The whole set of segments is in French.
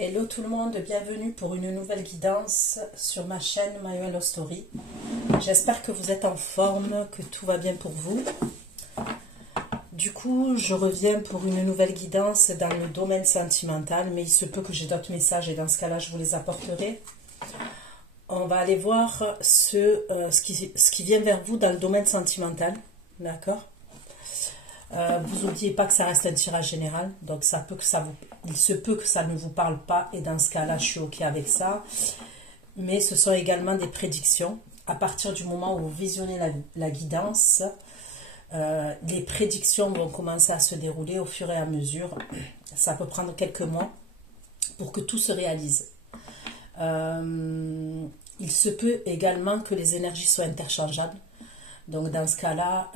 Hello tout le monde, bienvenue pour une nouvelle guidance sur ma chaîne My Hello Story. J'espère que vous êtes en forme, que tout va bien pour vous. Du coup, je reviens pour une nouvelle guidance dans le domaine sentimental, mais il se peut que j'ai d'autres messages et dans ce cas-là, je vous les apporterai. On va aller voir ce qui vient vers vous dans le domaine sentimental, d'accord? Vous n'oubliez pas que ça reste un tirage général, donc il se peut que ça ne vous parle pas, et dans ce cas-là, je suis OK avec ça. Mais ce sont également des prédictions. À partir du moment où vous visionnez la guidance, les prédictions vont commencer à se dérouler au fur et à mesure. Ça peut prendre quelques mois pour que tout se réalise. Il se peut également que les énergies soient interchangeables. Donc dans ce cas-là,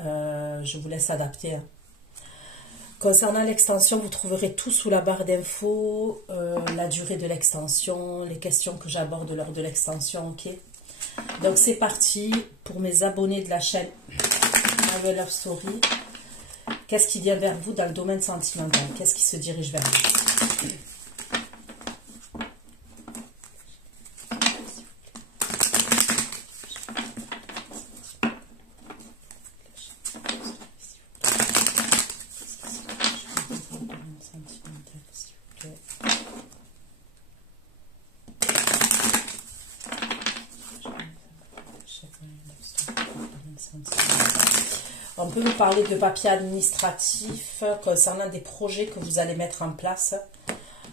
je vous laisse adapter. Concernant l'extension, vous trouverez tout sous la barre d'infos, la durée de l'extension, les questions que j'aborde lors de l'extension, ok? Donc c'est parti pour mes abonnés de la chaîne My Love Story. Qu'est-ce qui vient vers vous dans le domaine sentimental? Qu'est-ce qui se dirige vers vous? On peut nous parler de papiers administratifs concernant des projets que vous allez mettre en place.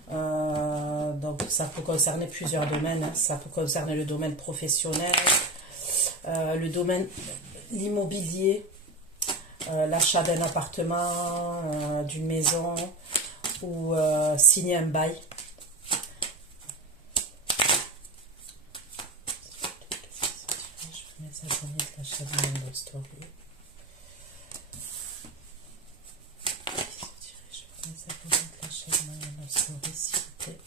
Donc ça peut concerner plusieurs domaines. Ça peut concerner le domaine professionnel, le domaine l'immobilier, l'achat d'un appartement, d'une maison ou signer un bail. Je vais mes abonnés de la chaîne My Love Story. S'il vous plaît.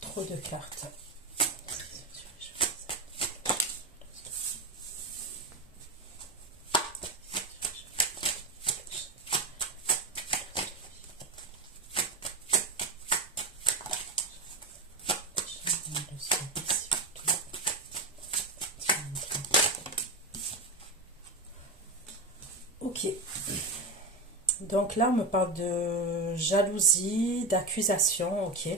Trop de cartes. Ok, donc là on me parle de jalousie, d'accusation, ok.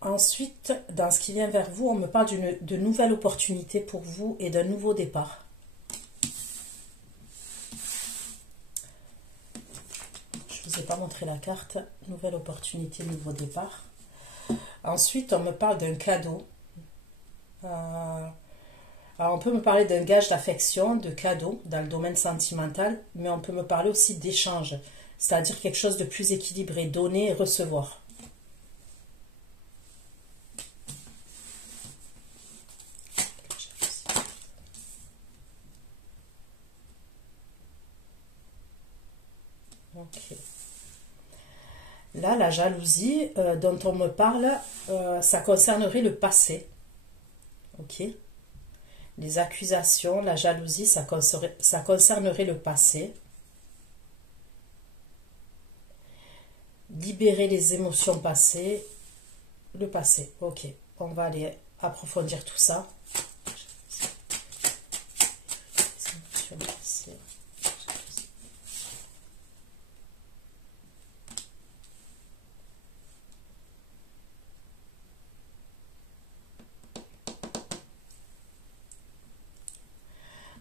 Ensuite, dans ce qui vient vers vous, on me parle de nouvelles opportunités pour vous et d'un nouveau départ. Je ne vous ai pas montré la carte, nouvelle opportunité, nouveau départ. Ensuite, on me parle d'un cadeau. Alors on peut me parler d'un gage d'affection, de cadeau dans le domaine sentimental, mais on peut me parler aussi d'échange, c'est-à-dire quelque chose de plus équilibré, donner et recevoir. Ok. Là, la jalousie dont on me parle, ça concernerait le passé. Ok. Les accusations, la jalousie, ça concernerait le passé. Libérer les émotions passées, le passé. Ok, on va aller approfondir tout ça.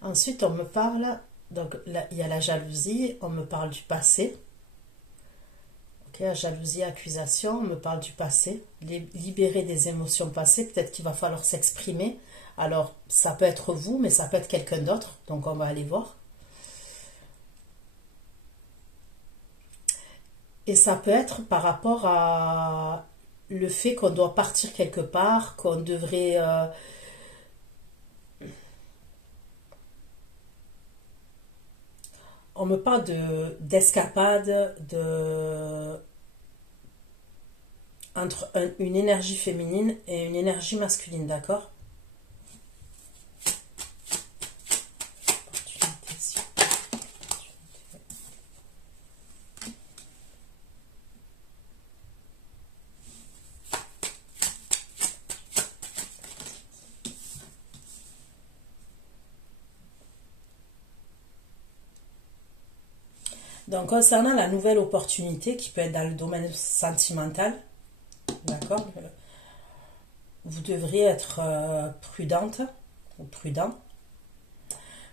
Ensuite, on me parle, donc là, il y a la jalousie, on me parle du passé. Ok, la jalousie, accusation, on me parle du passé. Libérer des émotions passées, peut-être qu'il va falloir s'exprimer. Alors, ça peut être vous, mais ça peut être quelqu'un d'autre, donc on va aller voir. Et ça peut être par rapport à le fait qu'on doit partir quelque part, qu'on devrait... on me parle d'escapade, entre une énergie féminine et une énergie masculine, d'accord? Donc, concernant la nouvelle opportunité qui peut être dans le domaine sentimental, d'accord, vous devriez être prudente ou prudent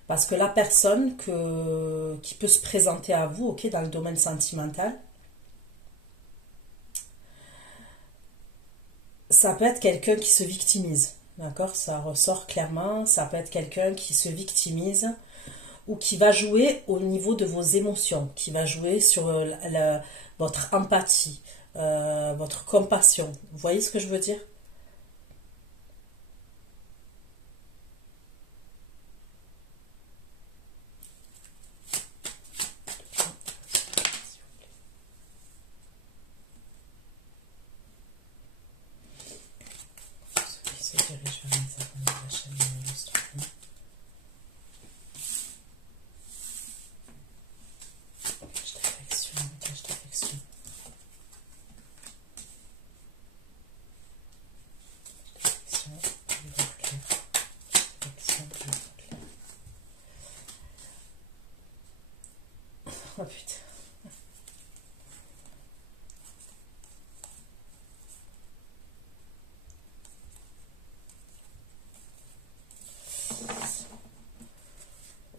parce que la personne qui peut se présenter à vous, ok, dans le domaine sentimental, ça peut être quelqu'un qui se victimise, d'accord, ça ressort clairement, ça peut être quelqu'un qui se victimise ou qui va jouer au niveau de vos émotions, qui va jouer sur votre empathie, votre compassion. Vous voyez ce que je veux dire? Ceux qui se dirigent vers les abonnés de la chaîne Manuel Story. Je t'affectionne, je t'affectionne. Oh putain.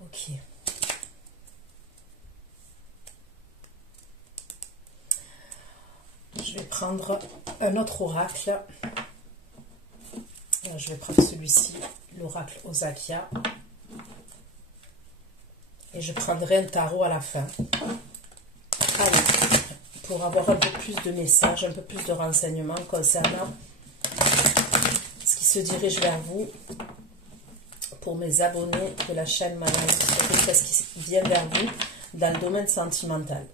Ok. Je vais prendre un autre oracle. Je vais prendre celui-ci, l'oracle Osakia. Et je prendrai un tarot à la fin. Allez, pour avoir un peu plus de messages, un peu plus de renseignements concernant ce qui se dirige vers vous. Pour mes abonnés de la chaîne Manuel Story, qu'est-ce qui vient vers vous dans le domaine sentimental.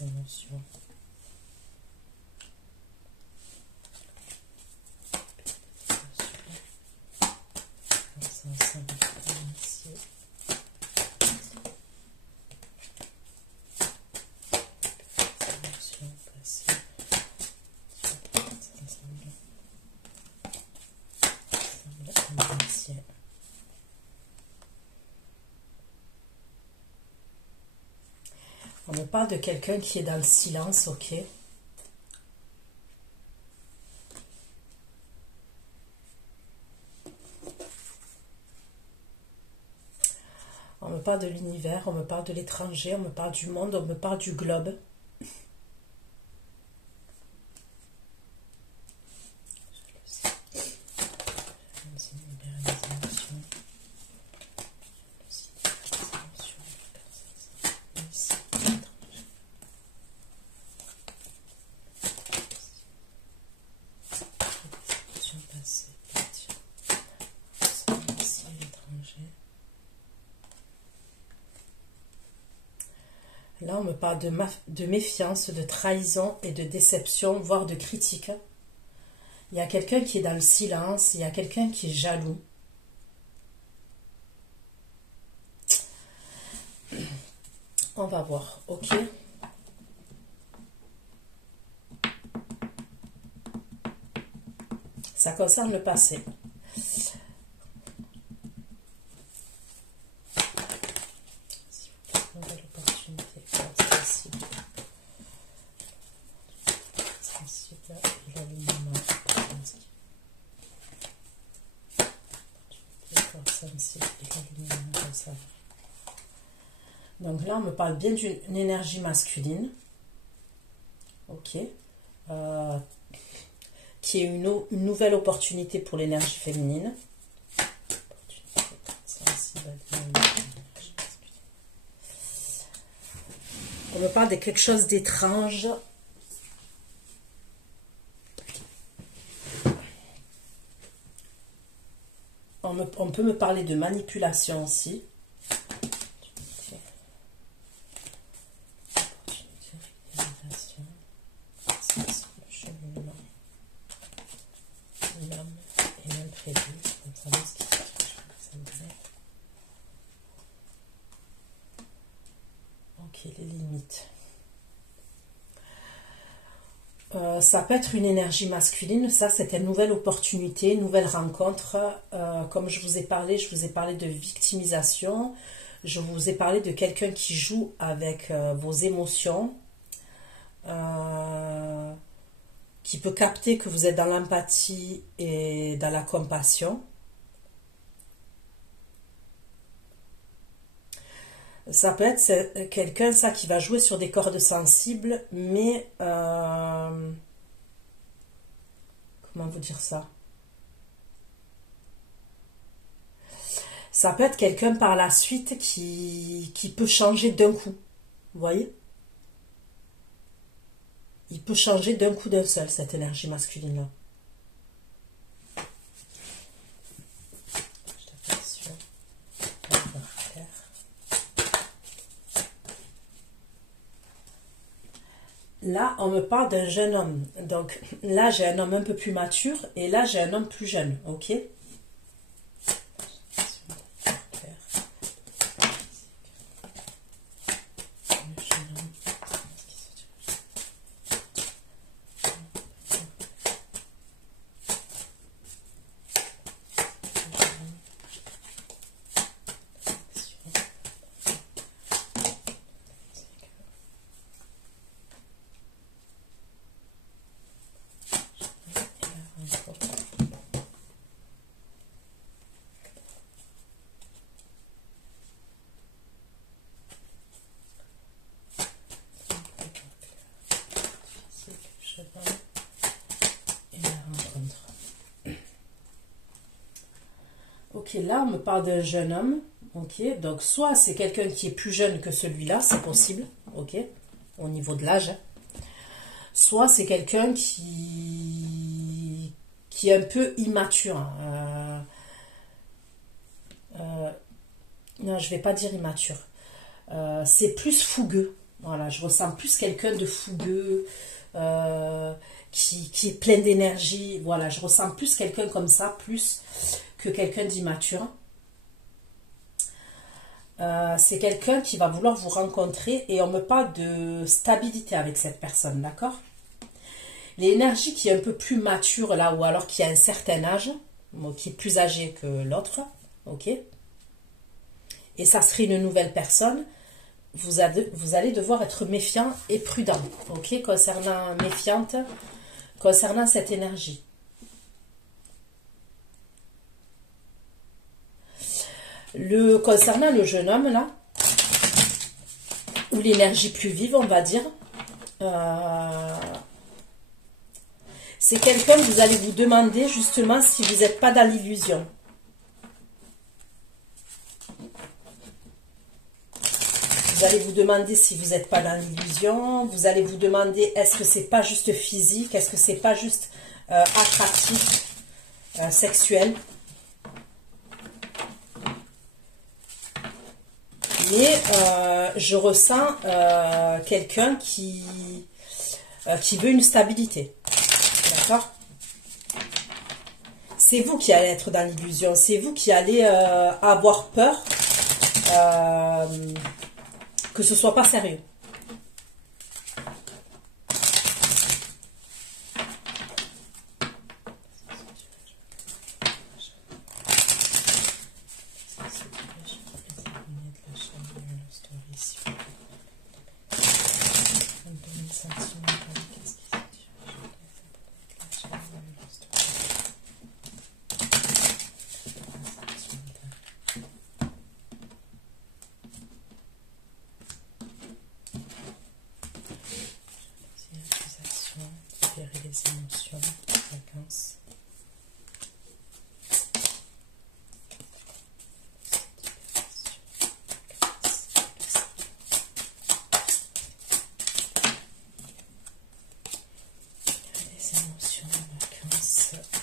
Émotions. On me parle de quelqu'un qui est dans le silence, ok? On me parle de l'univers, on me parle de l'étranger, on me parle du monde, on me parle du globe. Là, on me parle de méfiance, de trahison et de déception, voire de critique. Il y a quelqu'un qui est dans le silence, il y a quelqu'un qui est jaloux. On va voir, ok? Ça concerne le passé. Donc là, on me parle bien d'une énergie masculine. Ok. Qui est une nouvelle opportunité pour l'énergie féminine. On me parle de quelque chose d'étrange. On peut me parler de manipulation aussi. Ok, les limites. Ça peut être une énergie masculine, ça c'est une nouvelle opportunité, une nouvelle rencontre. Comme je vous ai parlé de victimisation, je vous ai parlé de quelqu'un qui joue avec vos émotions, qui peut capter que vous êtes dans l'empathie et dans la compassion. Ça peut être quelqu'un, ça, qui va jouer sur des cordes sensibles, mais... comment vous dire ça? Ça peut être quelqu'un par la suite qui peut changer d'un coup. Vous voyez? Il peut changer d'un coup d'un seul, cette énergie masculine-là. Là, on me parle d'un jeune homme. Donc là, j'ai un homme un peu plus mature et là, j'ai un homme plus jeune. Ok? Ok, là, on me parle d'un jeune homme. Ok, donc soit c'est quelqu'un qui est plus jeune que celui-là, c'est possible. Ok, au niveau de l'âge. Soit c'est quelqu'un qui est un peu immature. Non, je vais pas dire immature. C'est plus fougueux. Voilà, je ressens plus quelqu'un de fougueux, qui est plein d'énergie. Voilà, je ressens plus quelqu'un comme ça, plus que quelqu'un d'immature. C'est quelqu'un qui va vouloir vous rencontrer et on me parle de stabilité avec cette personne, d'accord? L'énergie qui est un peu plus mature là, ou alors qui a un certain âge, qui est plus âgé que l'autre, ok? Et ça serait une nouvelle personne. Vous allez devoir être méfiant et prudent, ok? Méfiante concernant cette énergie. Concernant le jeune homme là, ou l'énergie plus vive, on va dire, c'est quelqu'un que vous allez vous demander justement si vous n'êtes pas dans l'illusion. Vous allez vous demander si vous n'êtes pas dans l'illusion. Vous allez vous demander est-ce que c'est pas juste physique, est-ce que c'est pas juste attractif, sexuel. Mais je ressens quelqu'un qui veut une stabilité. D'accord? C'est vous qui allez être dans l'illusion. C'est vous qui allez avoir peur que ce soit pas sérieux.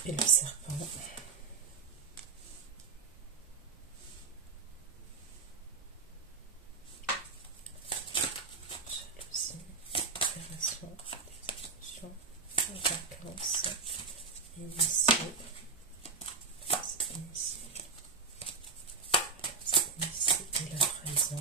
Et le serpent. Jalousie, libération, des émotions, vacances, initié, et la trahison.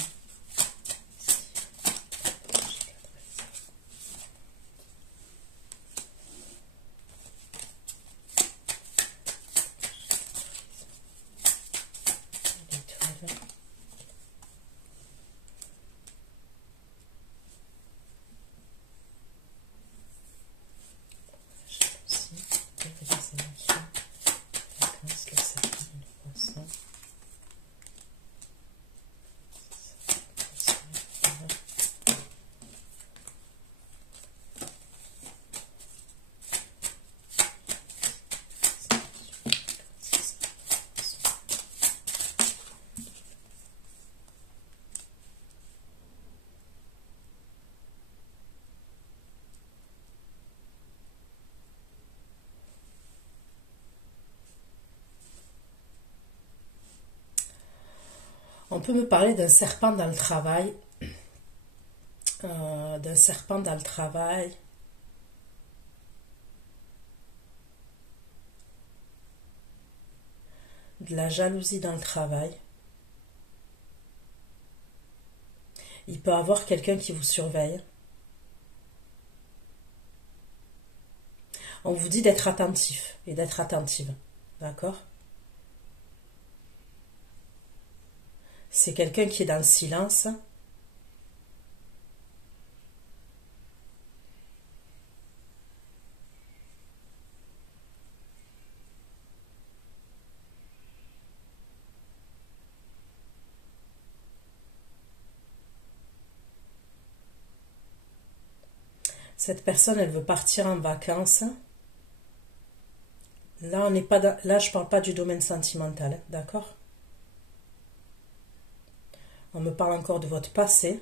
On peut me parler d'un serpent dans le travail, de la jalousie dans le travail. Il peut y avoir quelqu'un qui vous surveille. On vous dit d'être attentif et d'être attentive, d'accord ? C'est quelqu'un qui est dans le silence. Cette personne, elle veut partir en vacances. Là, on n'est pas dans... Là, je parle pas du domaine sentimental, d'accord ? On me parle encore de votre passé.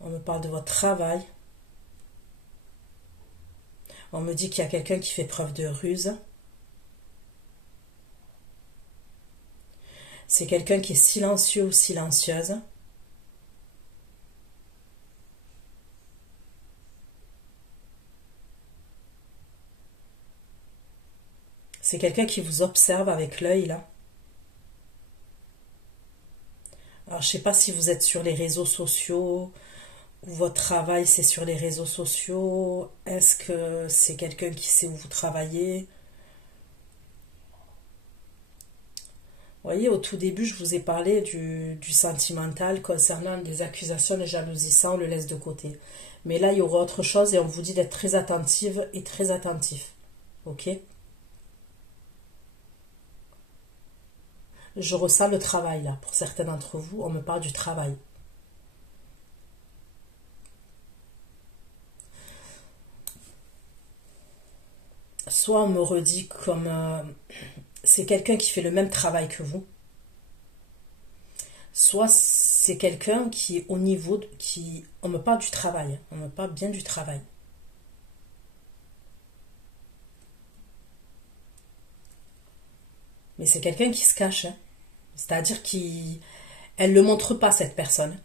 On me parle de votre travail. On me dit qu'il y a quelqu'un qui fait preuve de ruse. C'est quelqu'un qui est silencieux ou silencieuse. C'est quelqu'un qui vous observe avec l'œil, là. Alors, je ne sais pas si vous êtes sur les réseaux sociaux, ou votre travail, c'est sur les réseaux sociaux. Est-ce que c'est quelqu'un qui sait où vous travaillez? Vous voyez, au tout début, je vous ai parlé du sentimental concernant les accusations, les jalousies. Ça, on le laisse de côté. Mais là, il y aura autre chose et on vous dit d'être très attentive et très attentif. Ok? Je ressens le travail là. Pour certains d'entre vous, on me parle du travail. Soit on me redit comme c'est quelqu'un qui fait le même travail que vous. Soit c'est quelqu'un qui est au niveau qui on me parle du travail. On me parle bien du travail. Mais c'est quelqu'un qui se cache. Hein. C'est-à-dire qu'elle ne le montre pas, cette personne.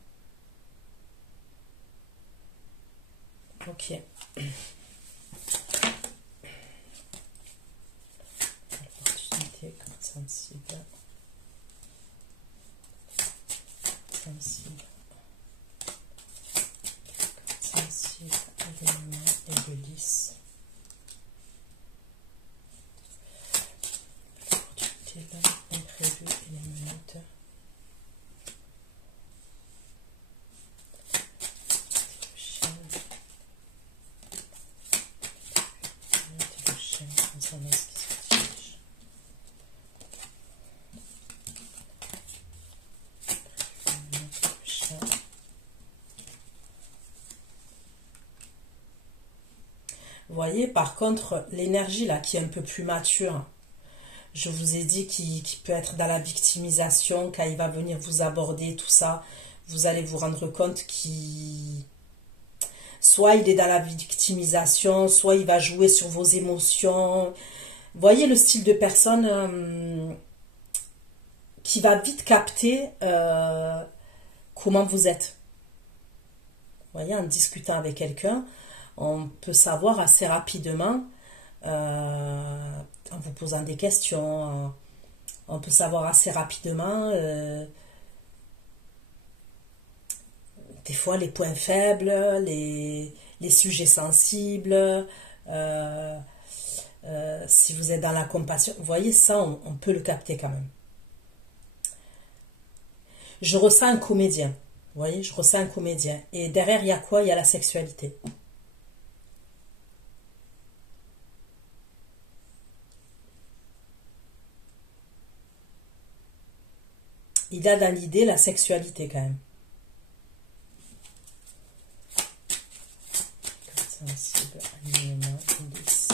Ok. Opportunité, sensible. Sensible. Sensible, événement et de lisse. Imprévu et les minutes. Le chien. Le chien concernant ce qui se dirige. Le chien. Vous voyez, par contre, l'énergie là qui est un peu plus mature. Je vous ai dit qu'il peut être dans la victimisation, quand il va venir vous aborder, tout ça, vous allez vous rendre compte qu'il... Soit il est dans la victimisation, soit il va jouer sur vos émotions. Voyez le style de personne qui va vite capter comment vous êtes. Vous voyez, en discutant avec quelqu'un, on peut savoir assez rapidement, en vous posant des questions, on peut savoir assez rapidement des fois les points faibles, les sujets sensibles, si vous êtes dans la compassion. Vous voyez, ça, on peut le capter quand même. Je ressens un comédien. Vous voyez, je ressens un comédien. Et derrière, il y a quoi? Il y a la sexualité. Il a dans l'idée la sexualité quand même. Sensible, alignement, indice.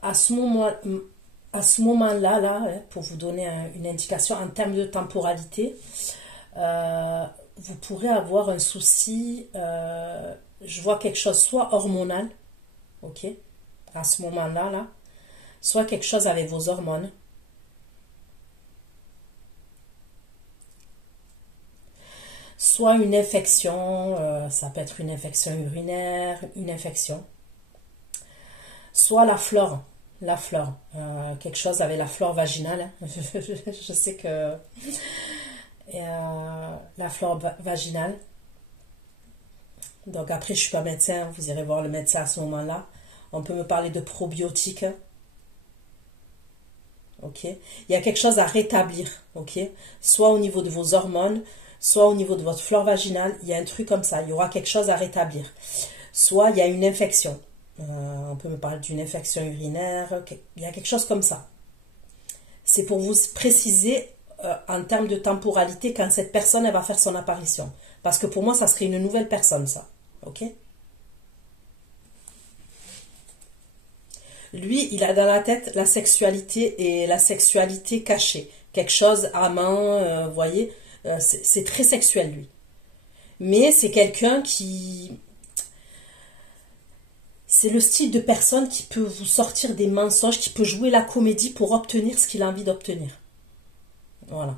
À ce moment-là, pour vous donner une indication en termes de temporalité, vous pourrez avoir un souci, je vois quelque chose soit hormonal, ok, à ce moment-là, soit quelque chose avec vos hormones, soit une infection, ça peut être une infection urinaire, une infection, soit la flore, quelque chose avec la flore vaginale. Je sais que la flore vaginale. Donc après, je suis pas médecin, vous irez voir le médecin à ce moment-là. On peut me parler de probiotiques. Ok. Il y a quelque chose à rétablir. Ok. Soit au niveau de vos hormones, soit au niveau de votre flore vaginale. Il y a un truc comme ça. Il y aura quelque chose à rétablir. Soit il y a une infection. On peut me parler d'une infection urinaire. Il y a quelque chose comme ça. C'est pour vous préciser en termes de temporalité quand cette personne elle va faire son apparition. Parce que pour moi, ça serait une nouvelle personne, ça. Ok? Lui, il a dans la tête la sexualité et la sexualité cachée. Quelque chose amant, vous voyez, c'est très sexuel, lui. Mais c'est quelqu'un qui... C'est le style de personne qui peut vous sortir des mensonges, qui peut jouer la comédie pour obtenir ce qu'il a envie d'obtenir. Voilà.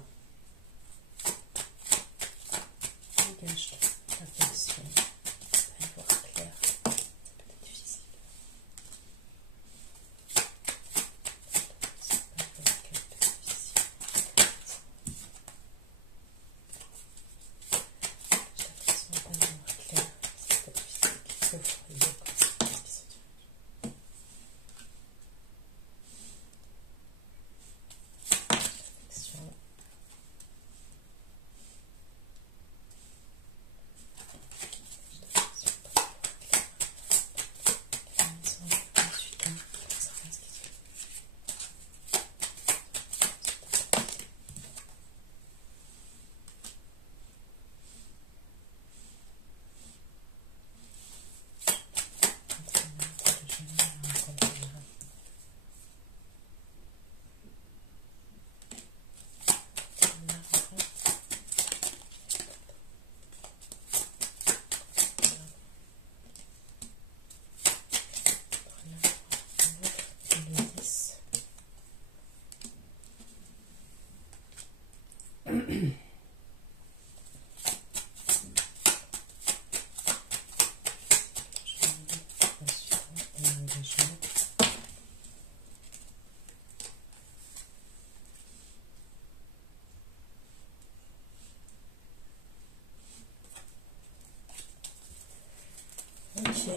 Ok.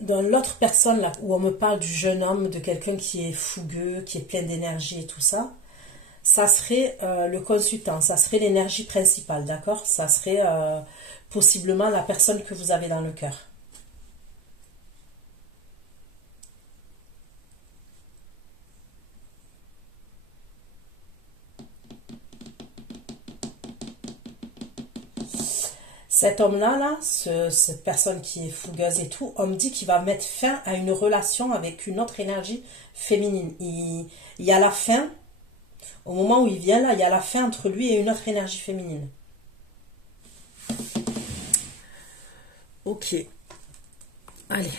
Dans l'autre personne là où on me parle du jeune homme, de quelqu'un qui est fougueux, qui est plein d'énergie et tout ça, ça serait le consultant, ça serait l'énergie principale, d'accord? Ça serait possiblement la personne que vous avez dans le cœur. Cet homme-là, cette personne qui est fougueuse et tout, on me dit qu'il va mettre fin à une relation avec une autre énergie féminine. Il y a la fin, au moment où il vient là, il y a la fin entre lui et une autre énergie féminine. Ok. Allez.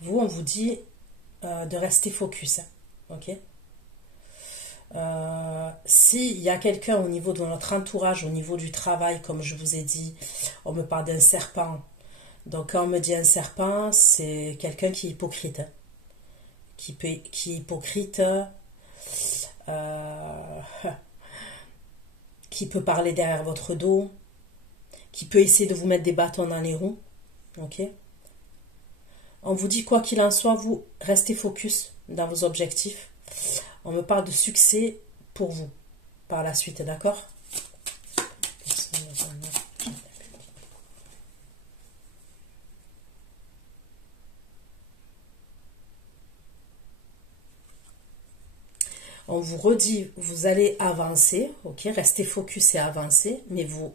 Vous, on vous dit de rester focus, hein, ok. S'il y a quelqu'un au niveau de notre entourage, au niveau du travail, comme je vous ai dit, on me parle d'un serpent. Donc quand on me dit un serpent, c'est quelqu'un qui est hypocrite, hein, qui est hypocrite, qui peut parler derrière votre dos, qui peut essayer de vous mettre des bâtons dans les roues, ok. On vous dit quoi qu'il en soit, vous restez focus dans vos objectifs. On me parle de succès pour vous par la suite, d'accord? On vous redit, vous allez avancer, ok? Restez focus et avancer, mais vous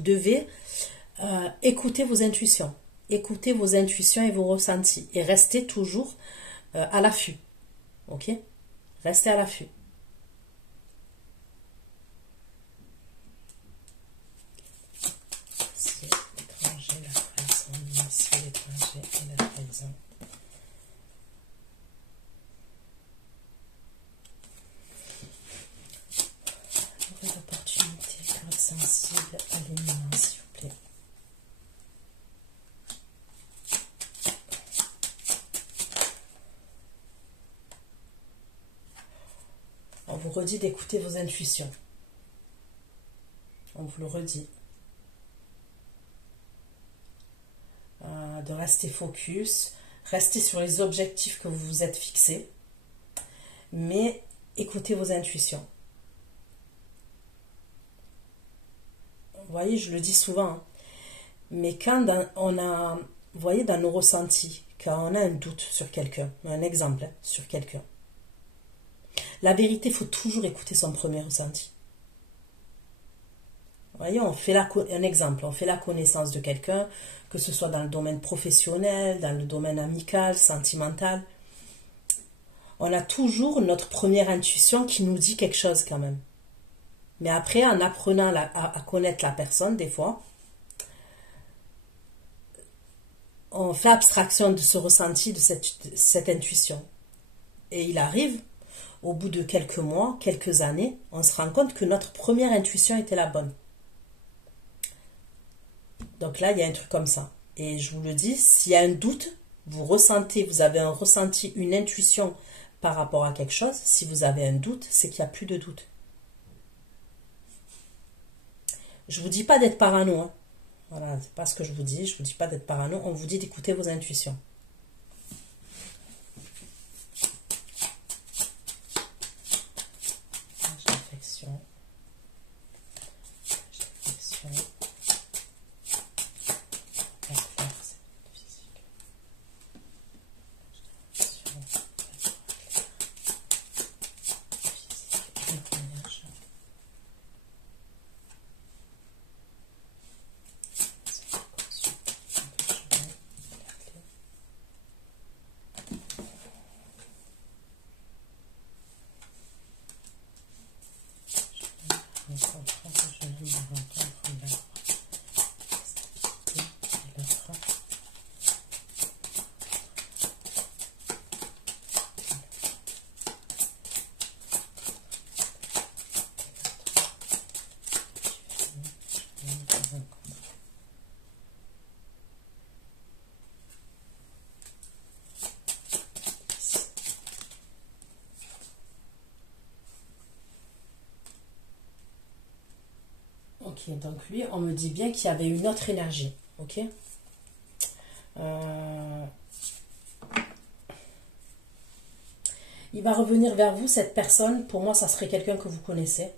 devez écouter vos intuitions. Écoutez vos intuitions et vos ressentis. Et restez toujours à l'affût. Ok? Restez à l'affût. C'est l'étranger, la trahison. C'est l'étranger et la trahison. Nouvelle opportunité, corde sensible, alignement, s'il vous plaît. On vous redit d'écouter vos intuitions. On vous le redit. De rester focus, rester sur les objectifs que vous vous êtes fixés, mais écoutez vos intuitions. Vous voyez, je le dis souvent, hein, mais quand vous voyez, dans nos ressentis, quand on a un doute sur quelqu'un, un exemple, hein, sur quelqu'un, la vérité, il faut toujours écouter son premier ressenti. Vous voyez, on fait un exemple, on fait la connaissance de quelqu'un, que ce soit dans le domaine professionnel, dans le domaine amical, sentimental. On a toujours notre première intuition qui nous dit quelque chose quand même. Mais après, en apprenant à connaître la personne, des fois, on fait abstraction de ce ressenti, de cette intuition. Et il arrive, au bout de quelques mois, quelques années, on se rend compte que notre première intuition était la bonne. Donc là, il y a un truc comme ça. Et je vous le dis, s'il y a un doute, vous avez un ressenti, une intuition par rapport à quelque chose. Si vous avez un doute, c'est qu'il n'y a plus de doute. Je ne vous dis pas d'être parano. Hein. Voilà, c'est pas ce que je vous dis. Je ne vous dis pas d'être parano. On vous dit d'écouter vos intuitions. Affection. Ok, donc lui, on me dit bien qu'il y avait une autre énergie. Ok. Il va revenir vers vous, cette personne. Pour moi, ça serait quelqu'un que vous connaissez.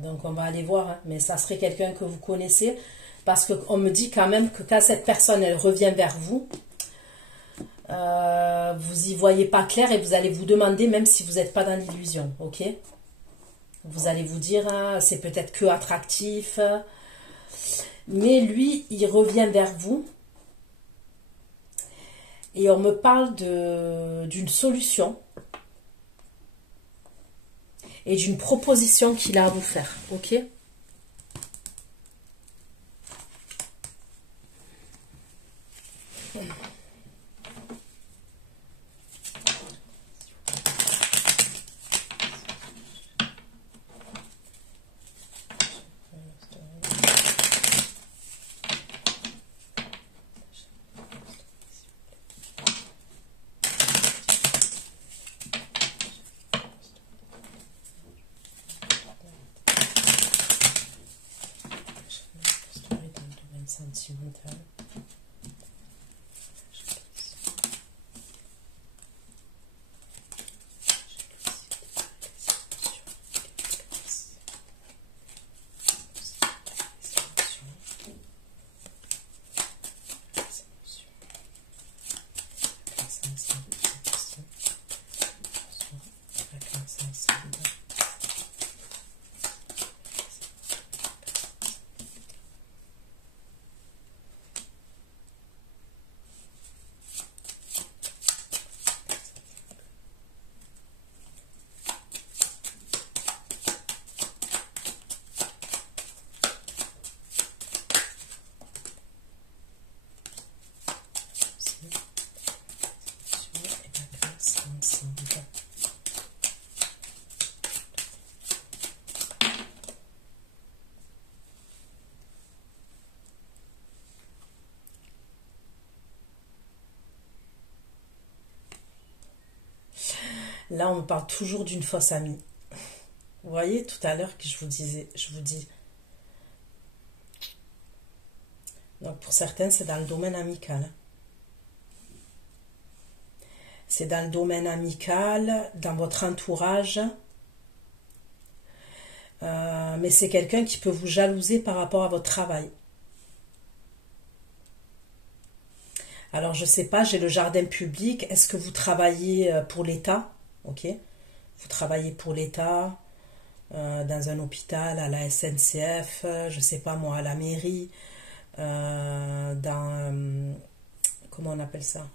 Donc, on va aller voir. Hein, mais ça serait quelqu'un que vous connaissez. Parce qu'on me dit quand même que quand cette personne, elle revient vers vous, vous y voyez pas clair et vous allez vous demander, même si vous n'êtes pas dans l'illusion. Ok. Vous allez vous dire, hein, c'est peut-être que attractif. Mais lui, il revient vers vous. Et on me parle d'une solution et d'une proposition qu'il a à vous faire. Ok? Sentimental. Là, on me parle toujours d'une fausse amie. Vous voyez, tout à l'heure que je vous dis. Donc, pour certains, c'est dans le domaine amical. C'est dans le domaine amical, dans votre entourage. Mais c'est quelqu'un qui peut vous jalouser par rapport à votre travail. Alors, je ne sais pas, j'ai le jardin public. Est-ce que vous travaillez pour l'État? Ok. Vous travaillez pour l'État, dans un hôpital, à la SNCF, je ne sais pas moi, à la mairie, comment on appelle ça?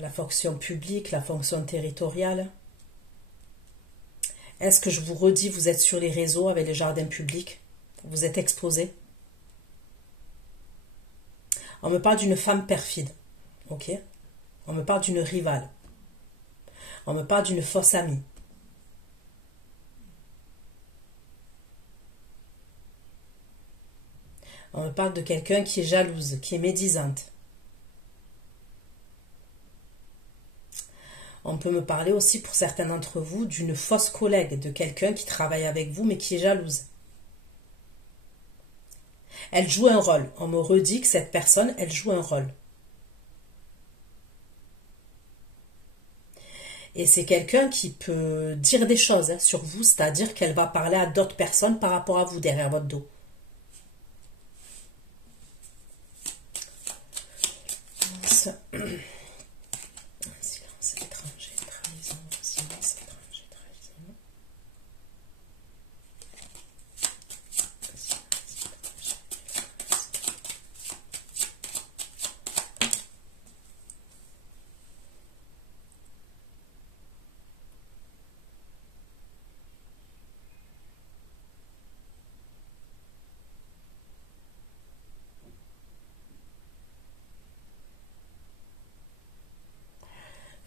La fonction publique, la fonction territoriale. Est-ce que je vous redis, vous êtes sur les réseaux avec les jardins publics? Vous êtes exposé? On me parle d'une femme perfide. Ok? On me parle d'une rivale. On me parle d'une fausse amie. On me parle de quelqu'un qui est jalouse, qui est médisante. On peut me parler aussi, pour certains d'entre vous, d'une fausse collègue, de quelqu'un qui travaille avec vous, mais qui est jalouse. Elle joue un rôle. On me redit que cette personne, elle joue un rôle. Et c'est quelqu'un qui peut dire des choses sur vous, c'est-à-dire qu'elle va parler à d'autres personnes par rapport à vous, derrière votre dos. Silence étranger, trahison, silence étranger, trahison.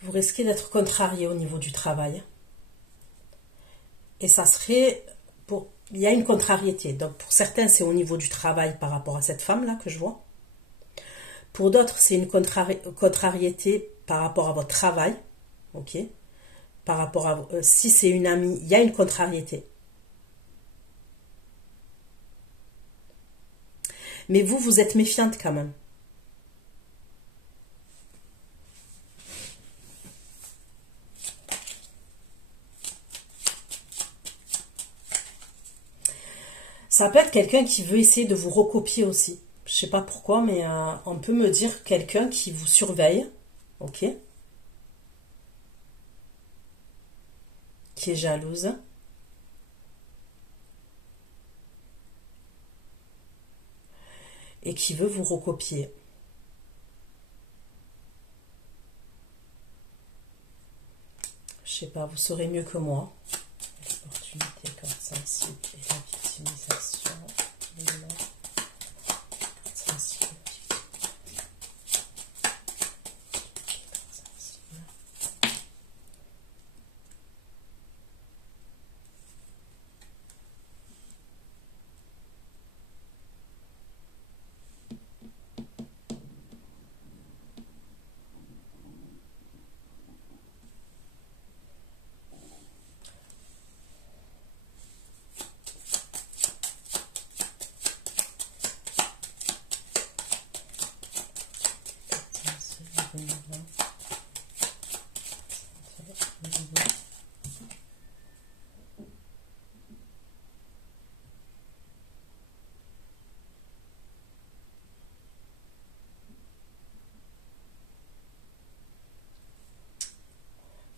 Vous risquez d'être contrarié au niveau du travail. Et ça serait il y a une contrariété. Donc pour certains, c'est au niveau du travail par rapport à cette femme-là que je vois. Pour d'autres, c'est une contrariété par rapport à votre travail. Ok. Par rapport à si c'est une amie, il y a une contrariété. Mais vous, vous êtes méfiante quand même. Ça peut être quelqu'un qui veut essayer de vous recopier aussi. Je sais pas pourquoi, mais on peut me dire quelqu'un qui vous surveille, ok, qui est jalouse. Et qui veut vous recopier. Je sais pas, vous saurez mieux que moi. L'opportunité, carte sensible et la victimisation. Carte sensible.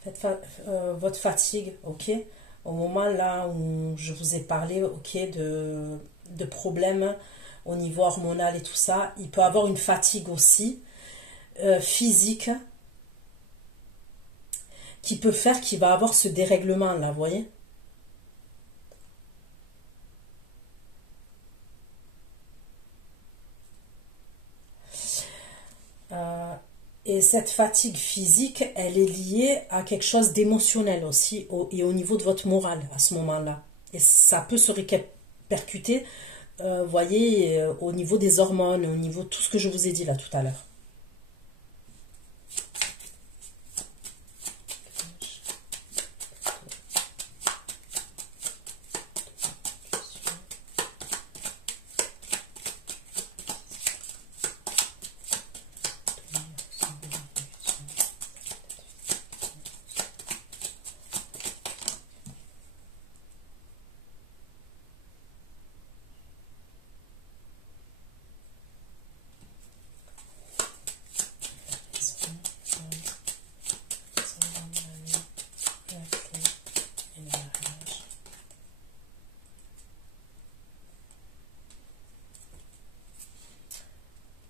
Faites votre fatigue, ok. Au moment là où je vous ai parlé, ok, de problèmes au niveau hormonal et tout ça, il peut avoir une fatigue aussi physique qui peut faire qu'il va avoir ce dérèglement là, vous voyez. Et cette fatigue physique, elle est liée à quelque chose d'émotionnel aussi, et au niveau de votre morale à ce moment-là. Et ça peut se répercuter, voyez, au niveau des hormones, au niveau de tout ce que je vous ai dit là tout à l'heure.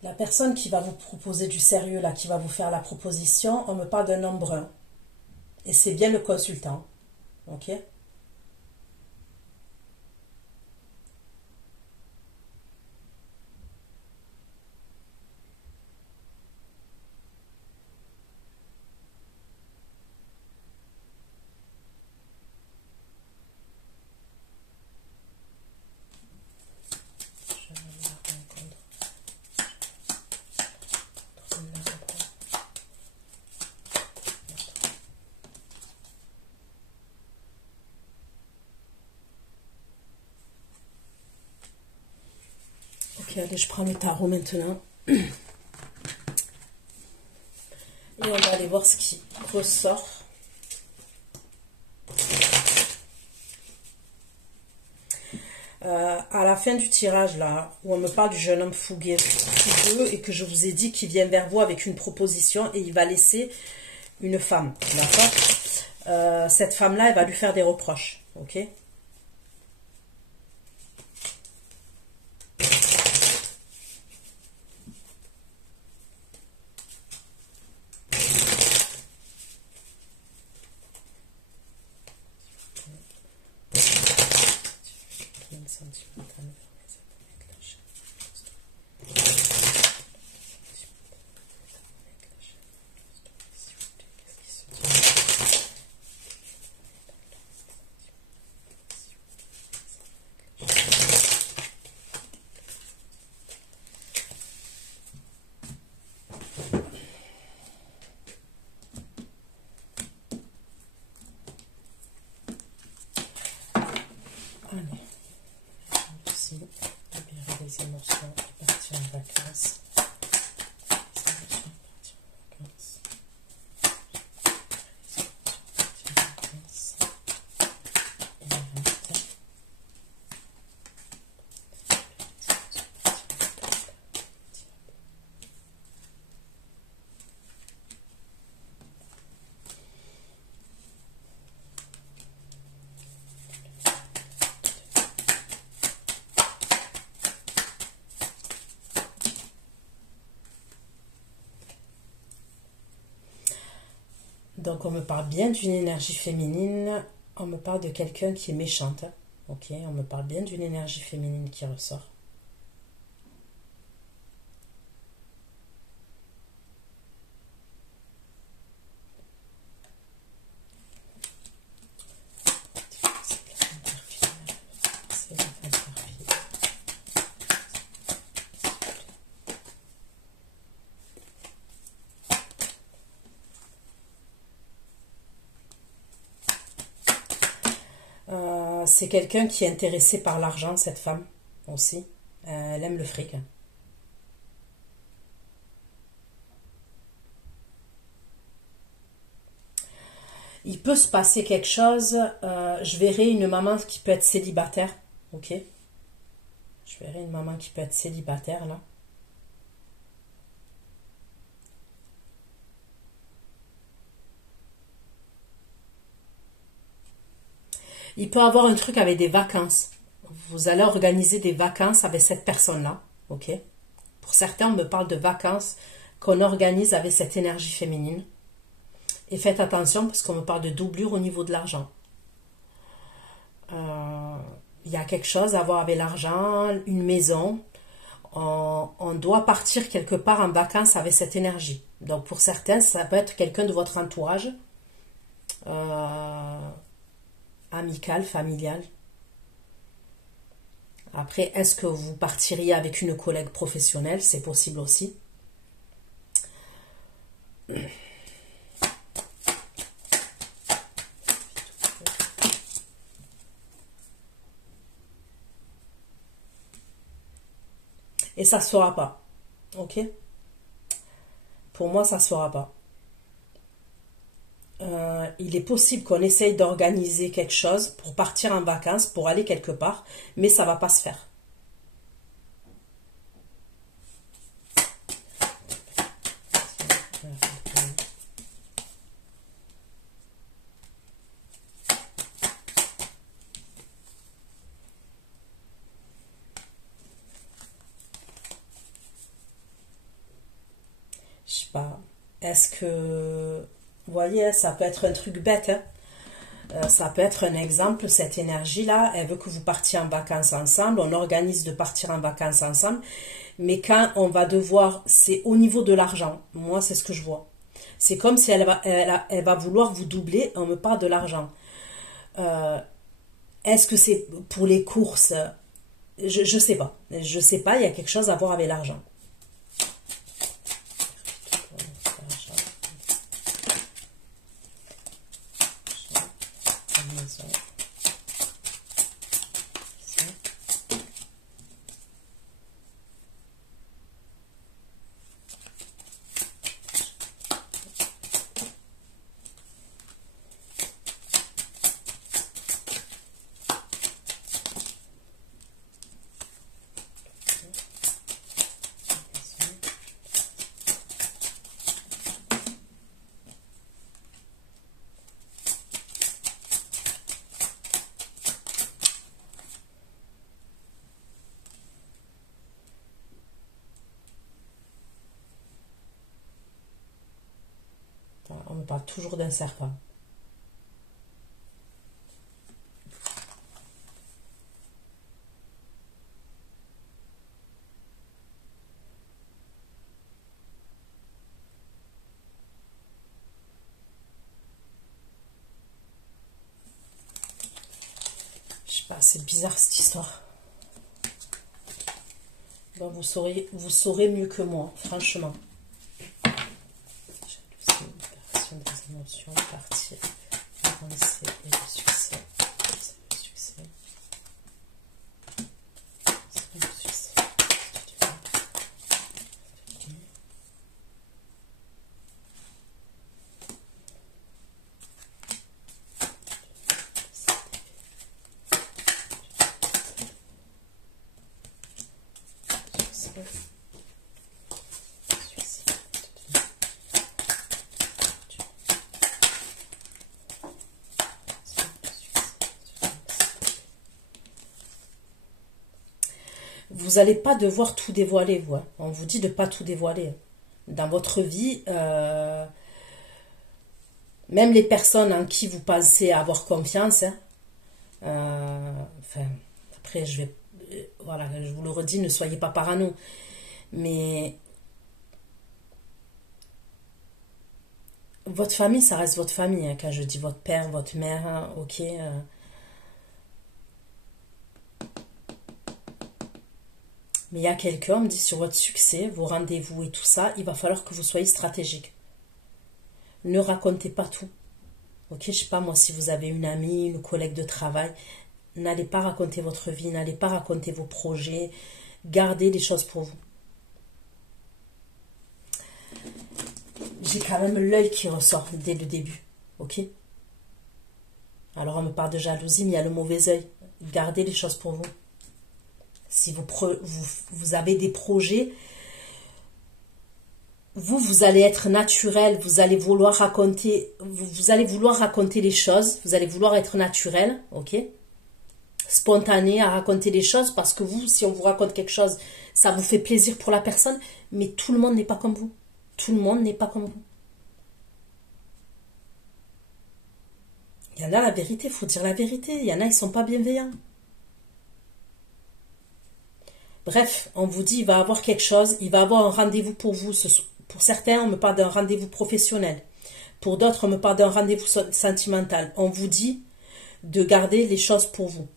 La personne qui va vous proposer du sérieux, là, qui va vous faire la proposition, on me parle d'un homme brun. Et c'est bien le consultant. Ok? Ok, allez, je prends le tarot maintenant. Et on va aller voir ce qui ressort. À la fin du tirage, là, où on me parle du jeune homme fougueux, et que je vous ai dit qu'il vient vers vous avec une proposition et il va laisser une femme, d'accord? Cette femme-là, elle va lui faire des reproches, ok? Allez, ici. Donc on me parle bien d'une énergie féminine, on me parle de quelqu'un qui est méchante. Ok, on me parle bien d'une énergie féminine qui ressort. C'est quelqu'un qui est intéressé par l'argent, cette femme aussi. Elle aime le fric. Il peut se passer quelque chose. Je verrai une maman qui peut être célibataire. Ok. Je verrai une maman qui peut être célibataire là. Il peut avoir un truc avec des vacances. Vous allez organiser des vacances avec cette personne-là. Ok. Pour certains, on me parle de vacances qu'on organise avec cette énergie féminine. Et faites attention parce qu'on me parle de doublure au niveau de l'argent. Il y a quelque chose à voir avec l'argent, une maison. On doit partir quelque part en vacances avec cette énergie. Donc pour certains, ça peut être quelqu'un de votre entourage. Amical, familial. Après, est-ce que vous partiriez avec une collègue professionnelle? C'est possible aussi. Et ça ne se fera pas. Ok? Pour moi, ça ne se fera pas. Il est possible qu'on essaye d'organiser quelque chose pour partir en vacances, pour aller quelque part, mais ça ne va pas se faire. Je sais pas. Est-ce que... Vous voyez, ça peut être un truc bête, hein. Ça peut être un exemple, cette énergie-là, elle veut que vous partiez en vacances ensemble, on organise de partir en vacances ensemble, mais quand on va devoir, c'est au niveau de l'argent, moi c'est ce que je vois. C'est comme si elle va vouloir vous doubler, on me parle de l'argent. Est-ce que c'est pour les courses? Je sais pas. Je sais pas, il y a quelque chose à voir avec l'argent. On me parle toujours d'un serpent. Je sais pas, c'est bizarre cette histoire. Bon, vous saurez mieux que moi, franchement. Des émotions, partir, avancer et le succès. C'est le succès. C'est le succès. Vous n'allez pas devoir tout dévoiler, vous. Hein. On vous dit de ne pas tout dévoiler. Dans votre vie, Même les personnes en qui vous pensez avoir confiance, hein, enfin, après, voilà, je vous le redis, ne soyez pas parano. Mais votre famille, ça reste votre famille. Hein, quand je dis votre père, votre mère, hein, ok. Mais il y a quelqu'un, on me dit sur votre succès, vos rendez-vous et tout ça, il va falloir que vous soyez stratégique. Ne racontez pas tout. Ok, je sais pas moi, si vous avez une amie, une collègue de travail, n'allez pas raconter votre vie, n'allez pas raconter vos projets. Gardez les choses pour vous. J'ai quand même l'œil qui ressort dès le début. Ok? Alors on me parle de jalousie, mais il y a le mauvais œil. Gardez les choses pour vous. Si vous avez des projets, vous allez être naturel, vous allez vouloir raconter, vous allez vouloir raconter les choses, vous allez vouloir être naturel, ok? Spontané à raconter les choses, parce que vous, si on vous raconte quelque chose, ça vous fait plaisir pour la personne, mais tout le monde n'est pas comme vous. Tout le monde n'est pas comme vous. Il y en a la vérité, il faut dire la vérité. Il y en a, ils sont pas bienveillants. Bref, on vous dit, il va y avoir quelque chose, il va y avoir un rendez-vous pour vous. Pour certains, on me parle d'un rendez-vous professionnel. Pour d'autres, on me parle d'un rendez-vous sentimental. On vous dit de garder les choses pour vous.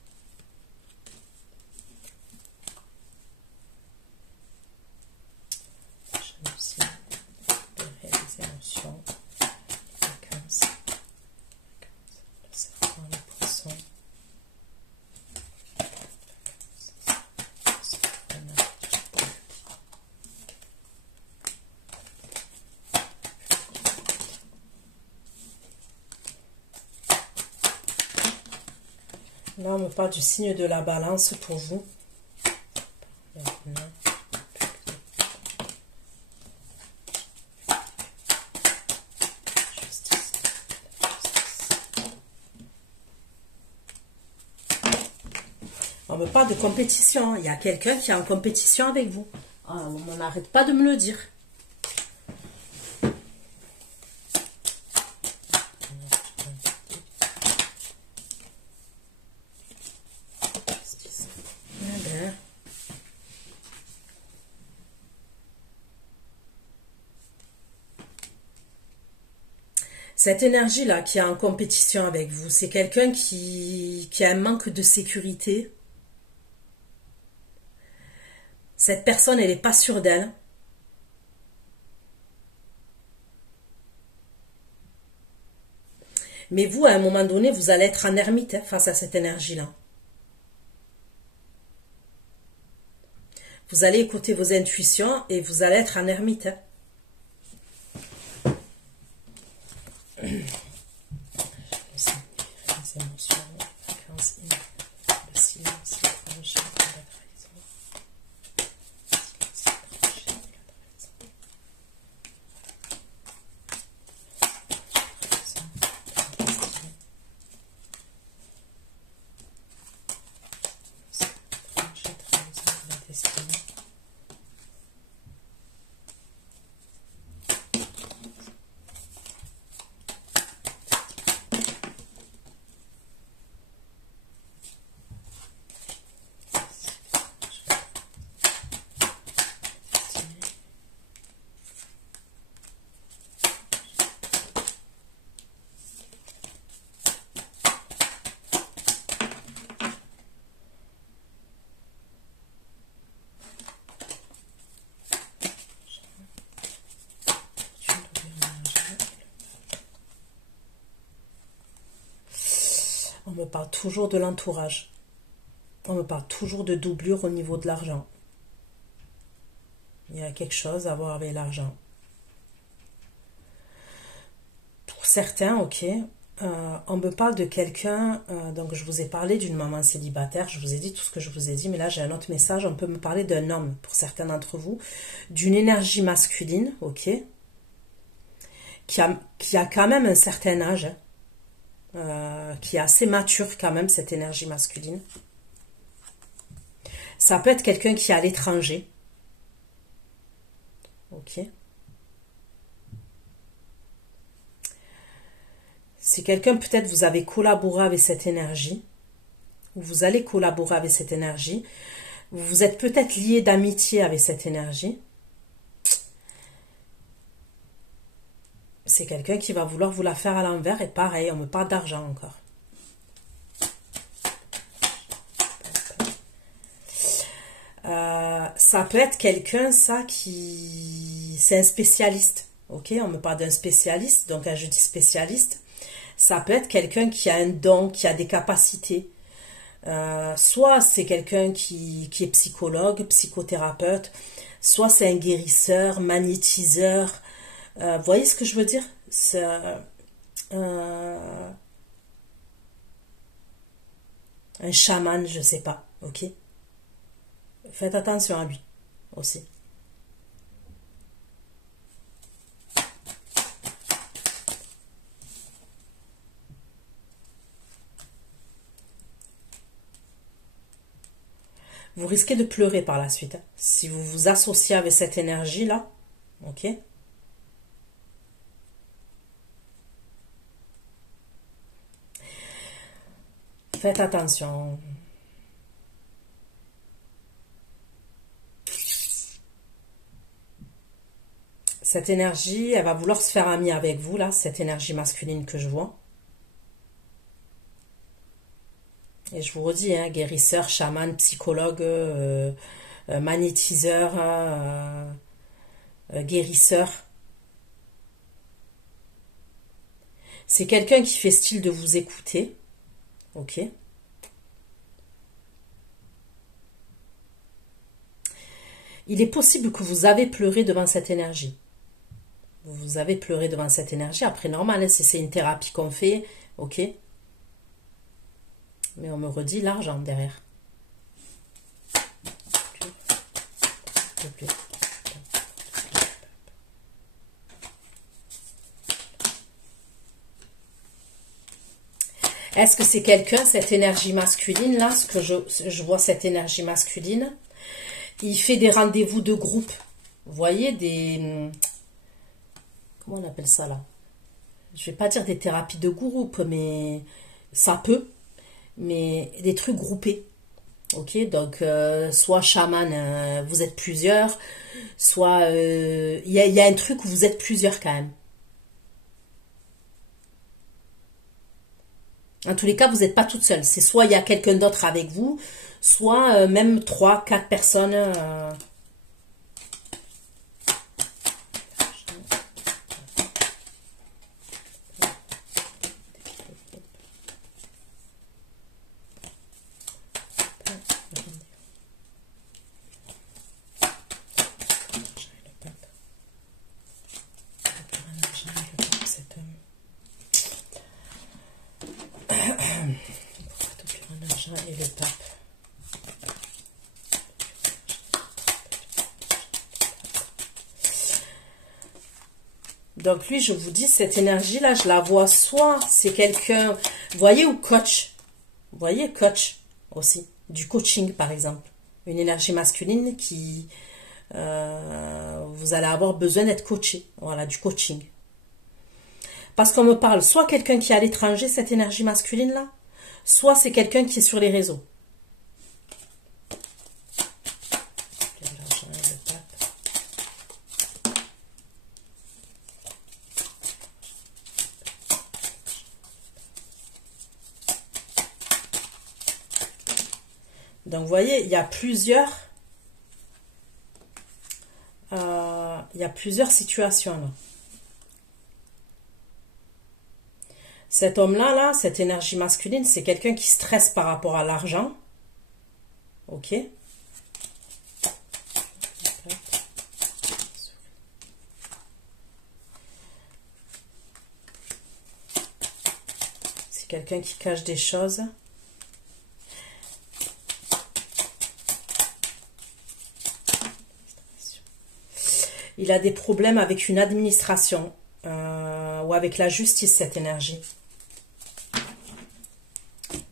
Là, on me parle du signe de la balance pour vous. Maintenant. On me parle de compétition. Il y a quelqu'un qui est en compétition avec vous. On n'arrête pas de me le dire. Cette énergie-là qui est en compétition avec vous, c'est quelqu'un qui a un manque de sécurité. Cette personne, elle n'est pas sûre d'elle. Mais vous, à un moment donné, vous allez être en ermite face à cette énergie-là. Vous allez écouter vos intuitions et vous allez être en ermite. On me parle toujours de l'entourage. On me parle toujours de doublure au niveau de l'argent. Il y a quelque chose à voir avec l'argent. Pour certains, ok, on me parle de quelqu'un, donc je vous ai parlé d'une maman célibataire, je vous ai dit tout ce que je vous ai dit, mais là j'ai un autre message, on peut me parler d'un homme, pour certains d'entre vous, d'une énergie masculine, ok, qui a quand même un certain âge, qui est assez mature quand même, cette énergie masculine. Ça peut être quelqu'un qui est à l'étranger. Ok. C'est quelqu'un, peut-être vous avez collaboré avec cette énergie, ou vous allez collaborer avec cette énergie. Vous êtes peut-être lié d'amitié avec cette énergie. C'est quelqu'un qui va vouloir vous la faire à l'envers, et pareil, on me parle d'argent encore. Ça peut être quelqu'un, ça, qui... C'est un spécialiste, ok? On me parle d'un spécialiste, donc quand je dis spécialiste, ça peut être quelqu'un qui a un don, qui a des capacités. Soit c'est quelqu'un qui est psychologue, psychothérapeute, soit c'est un guérisseur, magnétiseur. Vous voyez ce que je veux dire? C'est un chaman, je sais pas, ok? Faites attention à lui aussi. Vous risquez de pleurer par la suite, hein, si vous vous associez avec cette énergie-là, ok? Faites attention. Cette énergie, elle va vouloir se faire amie avec vous, là, cette énergie masculine que je vois. Et je vous redis, hein, guérisseur, chaman, psychologue, magnétiseur, guérisseur. C'est quelqu'un qui fait style de vous écouter, ok? Il est possible que vous avez pleuré devant cette énergie. Vous avez pleuré devant cette énergie. Après, normal, hein, si c'est une thérapie qu'on fait, ok. Mais on me redit l'argent derrière. Est-ce que c'est quelqu'un, cette énergie masculine, là, ce que je vois, cette énergie masculine, il fait des rendez-vous de groupe. Vous voyez, des... Comment on appelle ça, là? Je vais pas dire des thérapies de groupe, mais ça peut. Mais des trucs groupés. Ok, donc soit chaman, vous êtes plusieurs, soit il y a un truc où vous êtes plusieurs quand même. En tous les cas, vous n'êtes pas toute seule. C'est soit il y a quelqu'un d'autre avec vous, soit même 3, 4 personnes. Et le pape. Donc lui, je vous dis, cette énergie-là, je la vois soit c'est quelqu'un, vous voyez, ou coach. Vous voyez, coach aussi. Du coaching, par exemple. Une énergie masculine qui... vous allez avoir besoin d'être coaché. Voilà, du coaching. Parce qu'on me parle soit quelqu'un qui est à l'étranger, cette énergie masculine-là, soit c'est quelqu'un qui est sur les réseaux. Donc, vous voyez, il y a plusieurs situations là. Cet homme-là, là, cette énergie masculine, c'est quelqu'un qui stresse par rapport à l'argent. Ok. C'est quelqu'un qui cache des choses. Il a des problèmes avec une administration ou avec la justice, cette énergie.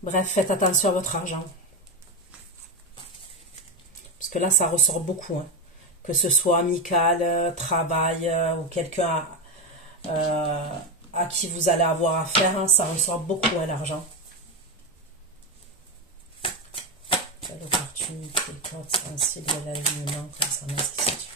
Bref, faites attention à votre argent. Parce que là, ça ressort beaucoup. Hein. Que ce soit amical, travail, ou quelqu'un a qui vous allez avoir à faire, hein, ça ressort beaucoup à l'argent. L'opportunité, corde sensible de l'alignement concernant ce qui se dirige.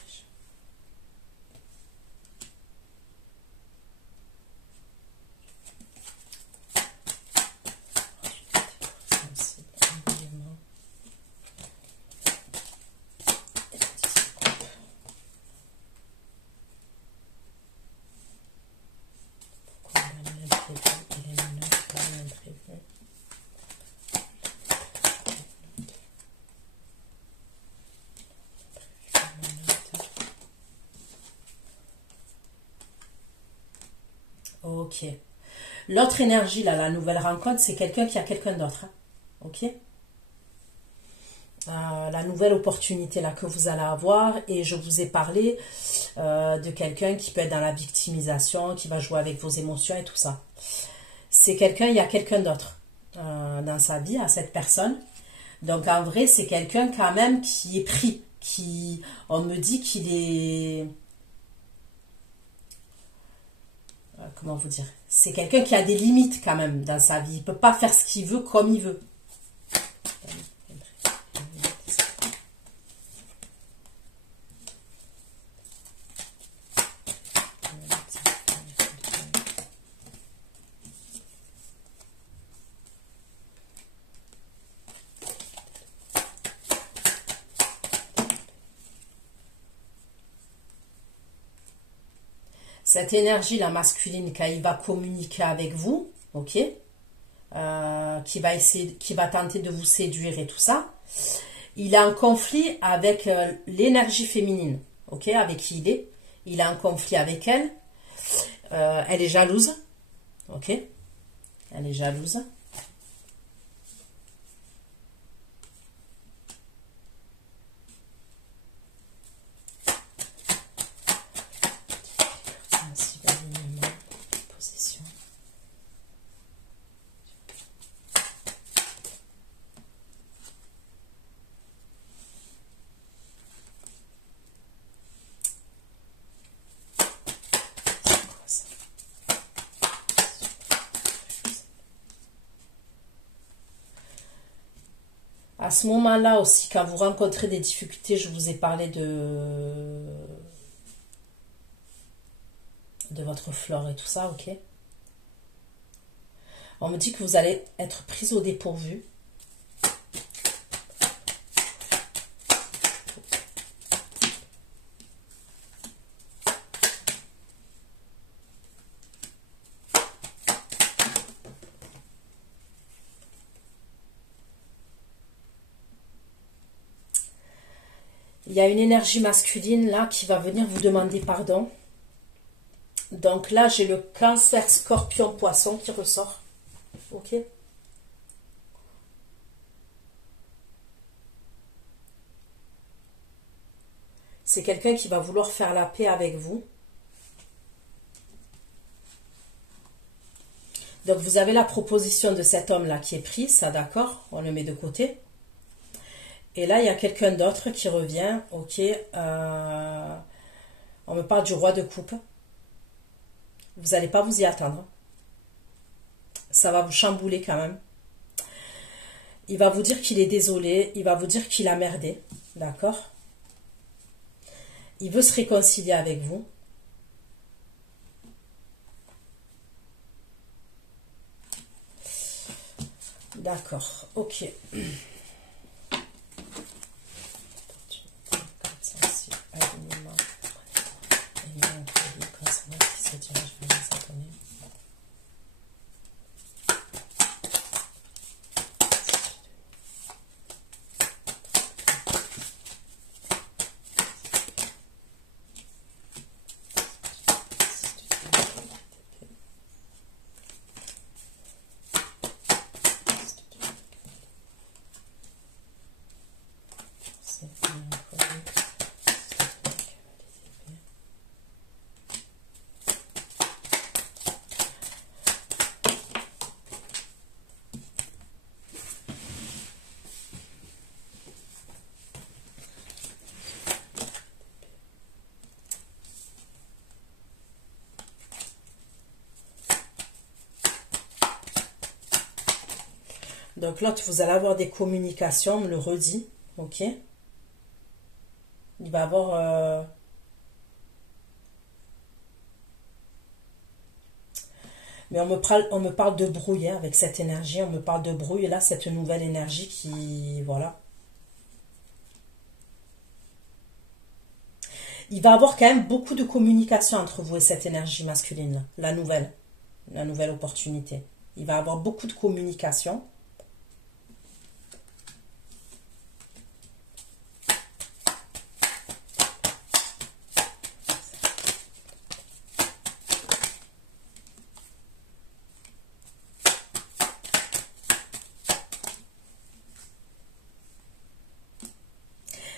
Ok. L'autre énergie, là, la nouvelle rencontre, c'est quelqu'un qui a quelqu'un d'autre. Hein. Ok. La nouvelle opportunité là que vous allez avoir, et je vous ai parlé de quelqu'un qui peut être dans la victimisation, qui va jouer avec vos émotions et tout ça. C'est quelqu'un, il y a quelqu'un d'autre dans sa vie, à cette personne. Donc en vrai, c'est quelqu'un quand même qui est pris, qui, on me dit qu'il est... Comment vous dire? C'est quelqu'un qui a des limites quand même dans sa vie. Il ne peut pas faire ce qu'il veut comme il veut. Cette énergie, la masculine, quand il va communiquer avec vous, ok, qui va essayer, qui va tenter de vous séduire et tout ça, il a un conflit avec l'énergie féminine, ok, avec qui il est. Il a un conflit avec elle. Elle est jalouse, ok, elle est jalouse. À ce moment-là aussi, quand vous rencontrez des difficultés, je vous ai parlé de votre flore et tout ça, ok? On me dit que vous allez être prise au dépourvu. Il y a une énergie masculine là qui va venir vous demander pardon. Donc là, j'ai le Cancer, Scorpion, Poisson qui ressort. Ok. C'est quelqu'un qui va vouloir faire la paix avec vous. Donc vous avez la proposition de cet homme-là qui est prise, ça d'accord, on le met de côté. Et là, il y a quelqu'un d'autre qui revient, ok. On me parle du roi de coupe. Vous n'allez pas vous y attendre. Ça va vous chambouler quand même. Il va vous dire qu'il est désolé, il va vous dire qu'il a merdé, d'accord. Il veut se réconcilier avec vous. D'accord, ok. Donc là, vous allez avoir des communications, on me le redit, ok? Il va avoir... Mais on me parle de brouille hein, avec cette énergie, on me parle de brouille, et là, cette nouvelle énergie qui... Voilà. Il va avoir quand même beaucoup de communication entre vous et cette énergie masculine, la nouvelle opportunité. Il va avoir beaucoup de communication.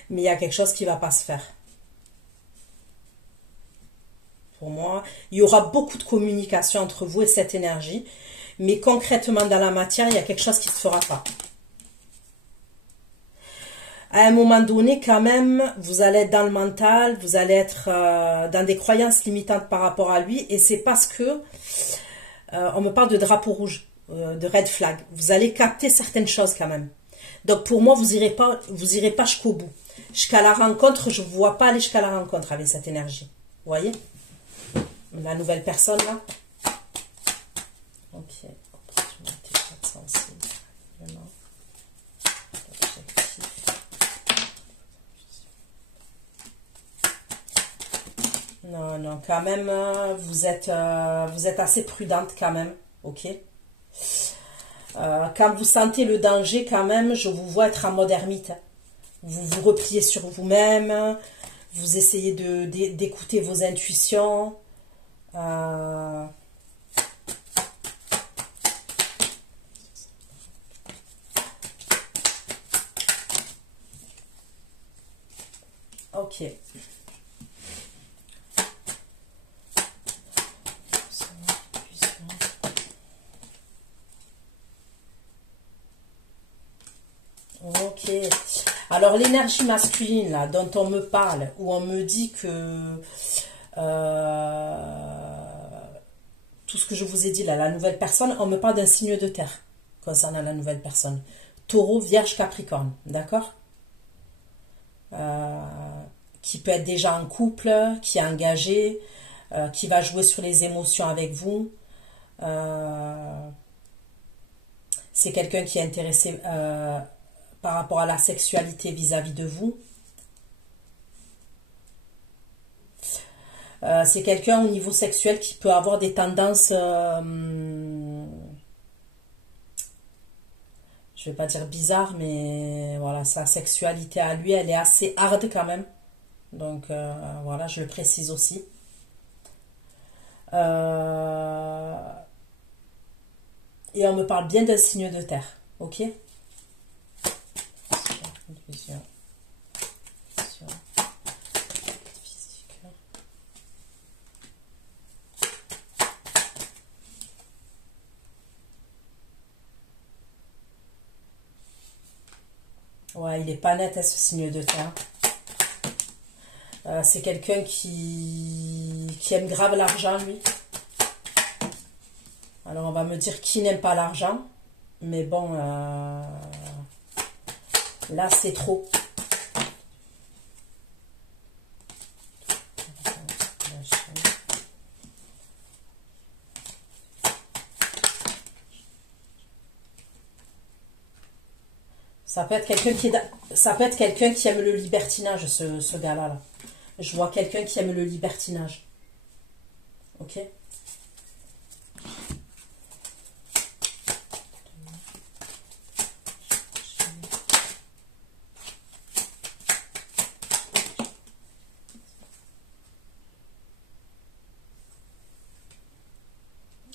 Mais il y a quelque chose qui ne va pas se faire. Pour moi, il y aura beaucoup de communication entre vous et cette énergie. Mais concrètement, dans la matière, il y a quelque chose qui ne se fera pas. À un moment donné, quand même, vous allez être dans le mental, vous allez être dans des croyances limitantes par rapport à lui. Et c'est parce que on me parle de drapeau rouge, de red flag. Vous allez capter certaines choses quand même. Donc pour moi, vous irez pas jusqu'au bout. Jusqu'à la rencontre, je ne vois pas aller jusqu'à la rencontre avec cette énergie. Vous voyez? La nouvelle personne là. Ok. Opportunité 406. Non, non, quand même, vous êtes assez prudente quand même, ok? Quand vous sentez le danger, quand même, je vous vois être en mode ermite. Vous vous repliez sur vous-même, vous essayez d'écouter vos intuitions. Ok. Ok. Alors l'énergie masculine là, dont on me parle, où on me dit que tout ce que je vous ai dit là, la nouvelle personne, on me parle d'un signe de terre concernant la nouvelle personne. Taureau, Vierge, Capricorne, d'accord? Qui peut être déjà en couple, qui est engagé, qui va jouer sur les émotions avec vous. C'est quelqu'un qui est intéressé par rapport à la sexualité vis-à-vis de vous. C'est quelqu'un au niveau sexuel qui peut avoir des tendances, je vais pas dire bizarres, mais voilà, sa sexualité à lui, elle est assez hard quand même. Donc voilà, je le précise aussi. Et on me parle bien d'un signe de terre, ok? Vision. Ouais, il est pas net à ce signe de terre. C'est quelqu'un qui aime grave l'argent, lui. Alors, on va me dire qui n'aime pas l'argent. Mais bon, là, c'est trop. Ça peut être quelqu'un qui aime le libertinage, ce gars-là. Là. Je vois quelqu'un qui aime le libertinage. Ok?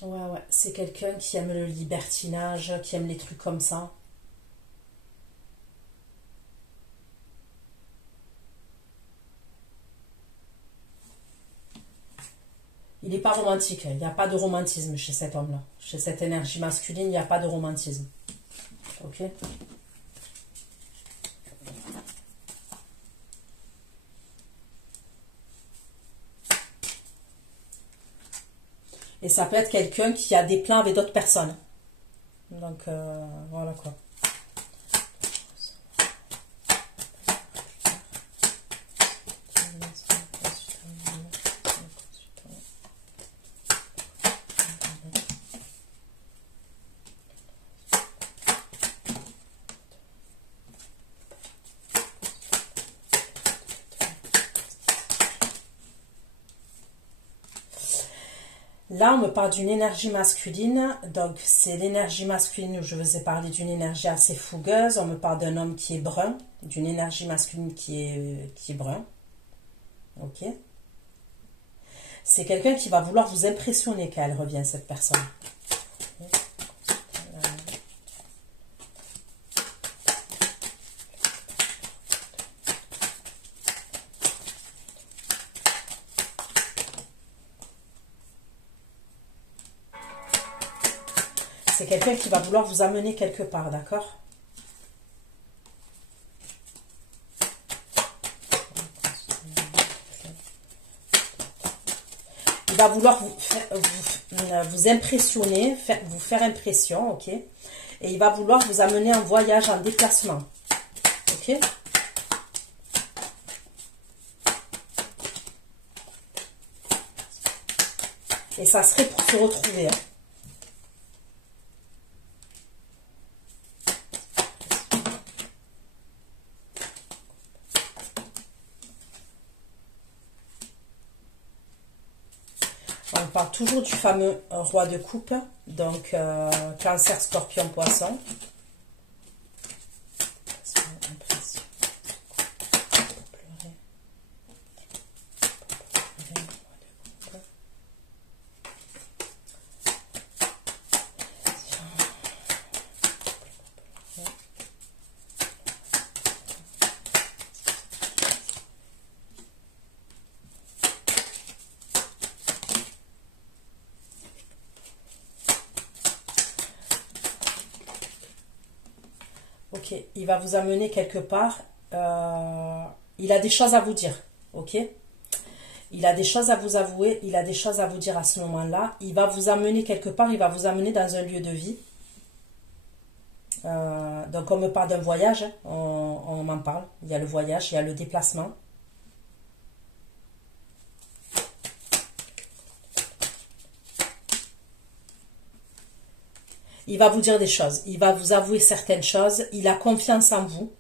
Ouais, c'est quelqu'un qui aime le libertinage, qui aime les trucs comme ça. Il n'est pas romantique, il n'y a pas de romantisme chez cet homme-là. Chez cette énergie masculine, il n'y a pas de romantisme. Ok? Et ça peut être quelqu'un qui a des plans avec d'autres personnes. Donc, voilà quoi. Là, on me parle d'une énergie masculine, donc c'est l'énergie masculine où je vous ai parlé d'une énergie assez fougueuse. On me parle d'un homme qui est brun, d'une énergie masculine qui est brun. Ok. C'est quelqu'un qui va vouloir vous impressionner quand elle revient, cette personne. C'est quelqu'un qui va vouloir vous amener quelque part, d'accord? Il va vouloir vous impressionner, vous faire impression, ok? Et il va vouloir vous amener en voyage, en déplacement, ok? Et ça serait pour se retrouver, hein. On parle toujours du fameux roi de coupe, donc cancer, scorpion, poisson. Ok, il va vous amener quelque part. Il a des choses à vous dire, ok? Il a des choses à vous avouer, il a des choses à vous dire à ce moment-là. Il va vous amener quelque part, il va vous amener dans un lieu de vie. Donc on me parle d'un voyage, hein, on m'en parle. Il y a le voyage, il y a le déplacement. Il va vous dire des choses, il va vous avouer certaines choses, il a confiance en vous.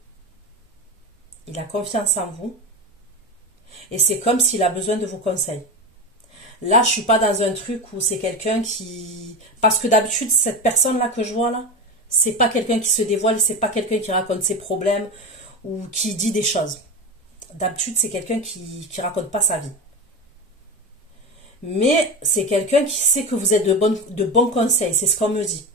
Il a confiance en vous. Et c'est comme s'il a besoin de vos conseils. Là, je ne suis pas dans un truc où c'est quelqu'un qui... Parce que d'habitude, cette personne-là que je vois là, c'est pas quelqu'un qui se dévoile, c'est pas quelqu'un qui raconte ses problèmes ou qui dit des choses. D'habitude, c'est quelqu'un qui raconte pas sa vie. Mais c'est quelqu'un qui sait que vous êtes de bons conseils, c'est ce qu'on me dit.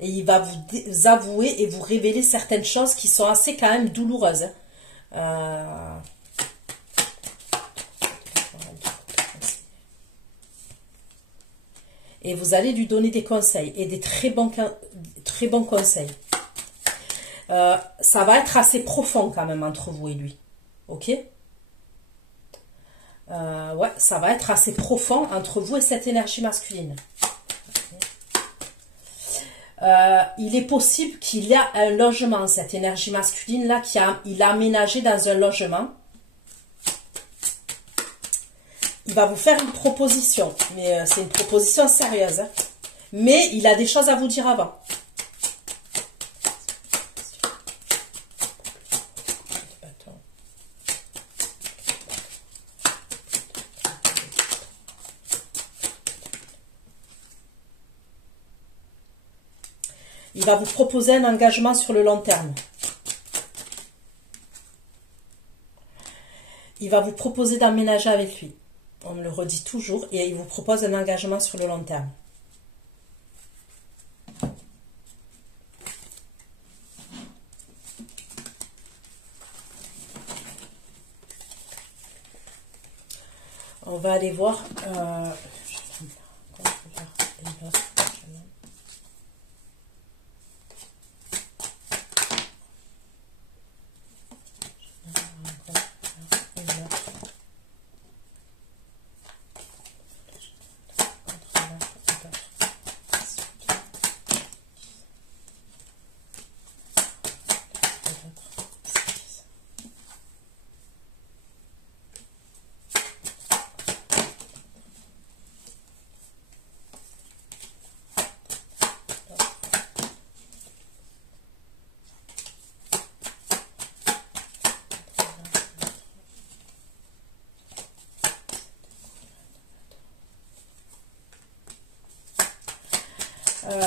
Et il va vous avouer et vous révéler certaines choses qui sont assez quand même douloureuses. Et vous allez lui donner des conseils et des très bons conseils. Ça va être assez profond quand même entre vous et lui. Ok? Ouais, ça va être assez profond entre vous et cette énergie masculine. Il est possible qu'il y a un logement, cette énergie masculine-là, il a aménagé dans un logement. Il va vous faire une proposition, mais c'est une proposition sérieuse. Hein. Mais il a des choses à vous dire avant. Il va vous proposer un engagement sur le long terme. Il va vous proposer d'emménager avec lui. On me le redit toujours. Et il vous propose un engagement sur le long terme. On va aller voir...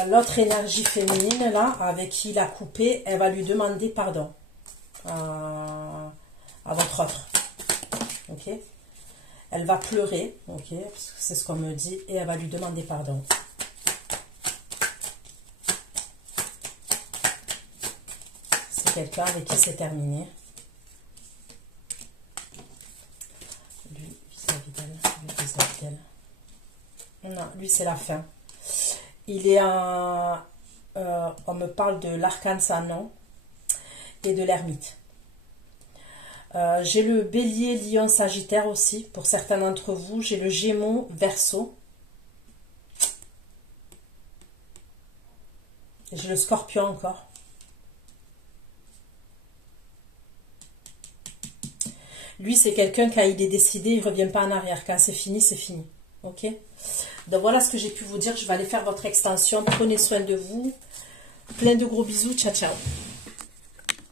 L'autre énergie féminine, là, avec qui il a coupé, elle va lui demander pardon à votre autre. Ok? Elle va pleurer, ok? Parce que c'est ce qu'on me dit, et elle va lui demander pardon. C'est quelqu'un avec qui c'est terminé. Lui, vis-à-vis d'elle, lui, vis-à-vis d'elle. Non, lui, c'est la fin. Il est un... on me parle de l'arcane Sanon et de l'ermite. J'ai le bélier, lion, sagittaire aussi, pour certains d'entre vous. J'ai le gémeaux, verseau. J'ai le scorpion encore. Lui, c'est quelqu'un, quand il est décidé, il ne revient pas en arrière. Quand c'est fini, c'est fini. Ok? Donc voilà ce que j'ai pu vous dire. Je vais aller faire votre extension. Prenez soin de vous. Plein de gros bisous. Ciao, ciao.